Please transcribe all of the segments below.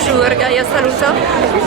Bonjour, Gaia saluto.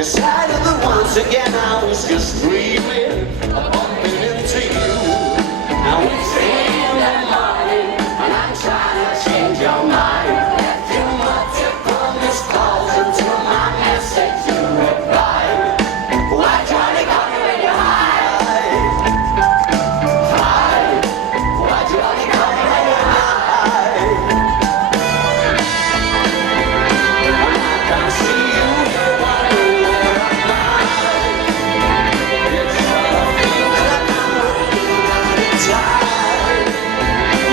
Decided that once again I was just dreaming of bumping into you. Now it's 3 in the morning and I'm trying to change your mind. Left you multiple missed calls until my message you replied. Why Johnny call you when you're high? High. Why Johnny call you when you're high? And I can't see you here wondering where I'm at. It's all the things that I'm working on inside.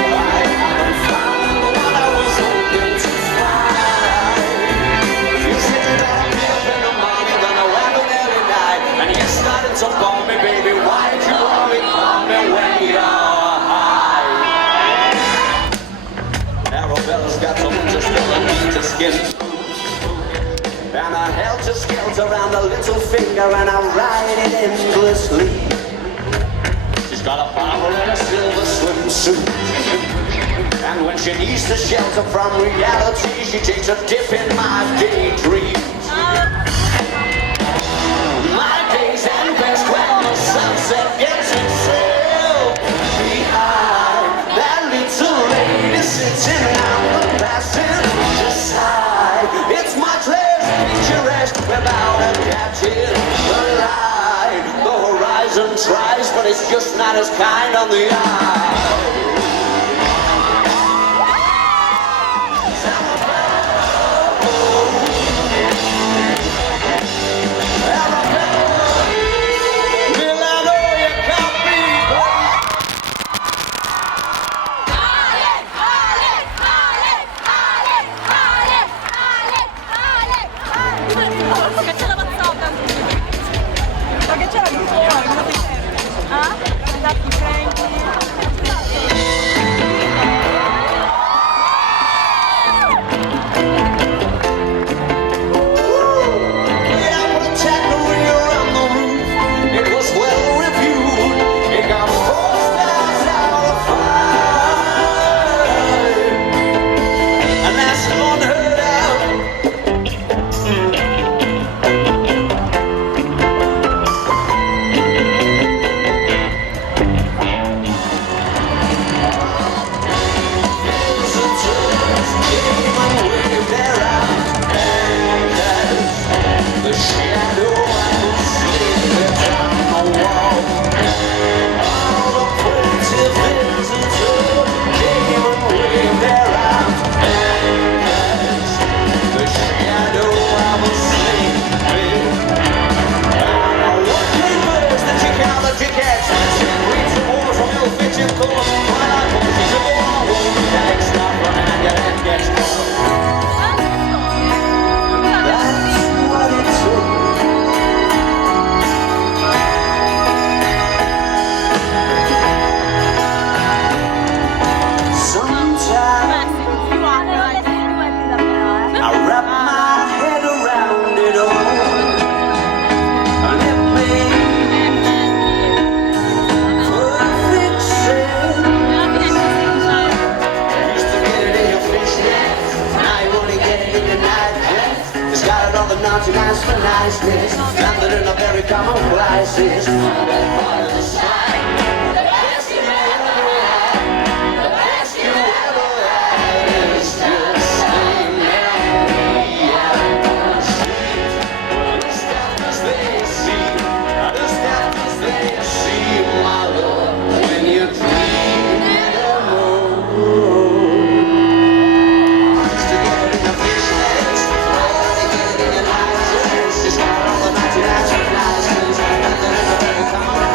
I haven't found what I was hoping to find. You said you gotta be up in the morning, gonna wake up every night, and you started to call me, baby. Why'd you only call me when you're high? Arabella's got someone just telling me to skin. And I held your skills around a little finger and I ride it endlessly. She's got a Bible and a silver swimsuit. And when she needs to shelter from reality, she takes a dip in my daydreams. My days end best when the sunset gets itself behind. That little lady sitting on the passenger side. It's much less picturesque without a catching the light. The horizon tries, but it's just not as kind on the eye. Nice for niceness, landed in a very common crisis. That part of the side, the best you ever had, the best you ever had is just a memory out on the street. The stuff as they see, the stuff as they see, my love, when you're dreaming alone. Used to get in a fishnets, only getting in just got all the 99 niceness, and then in a very common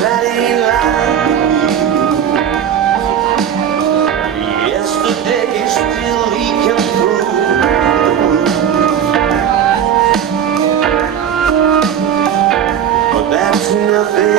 that ain't lying. Yesterday still leaking through the roof, but that's nothing.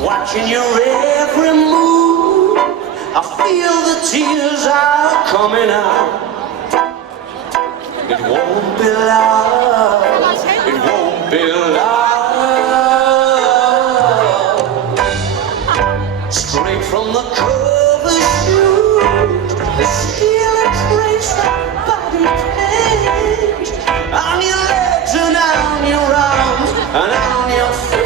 Watching your every move, I feel the tears are coming out. It won't be loud, it won't be loud. Straight from the cover shoot, there's still a trace of body paint on your legs and on your arms and on your face.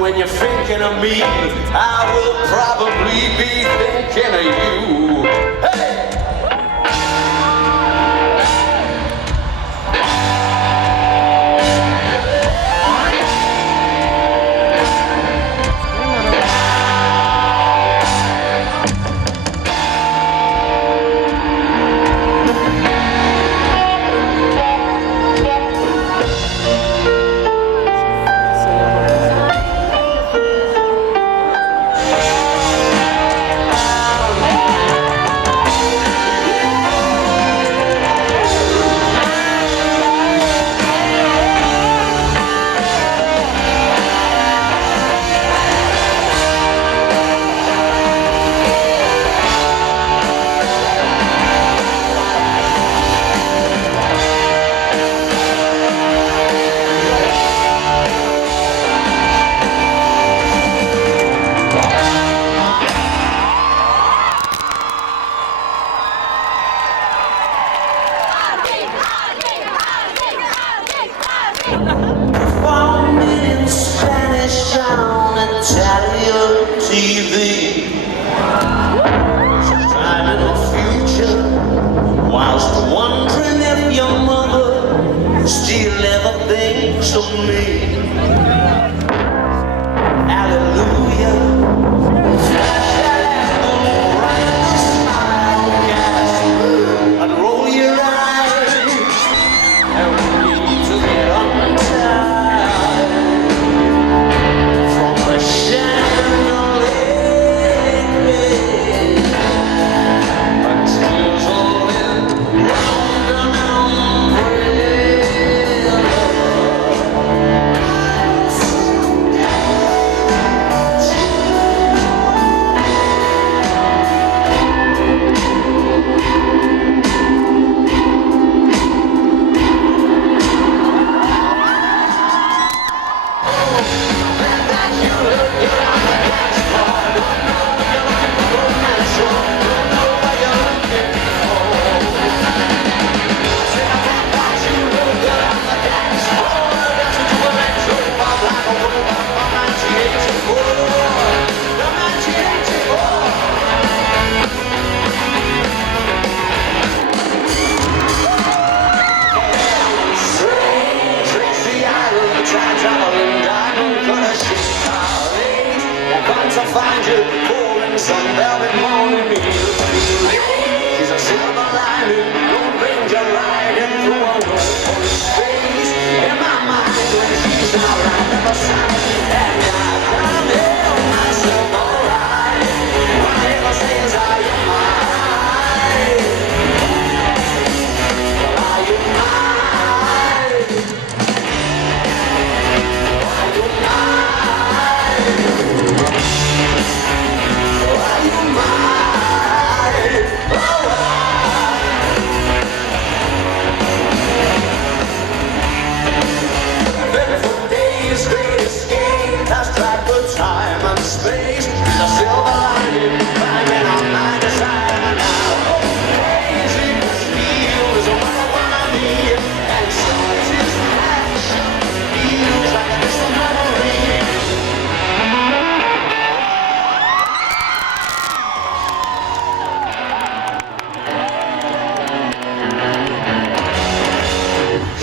When you're thinking of me, I will probably be thinking of you. Hey!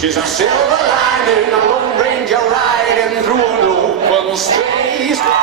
She's a silver lining, a lone ranger riding through an open space.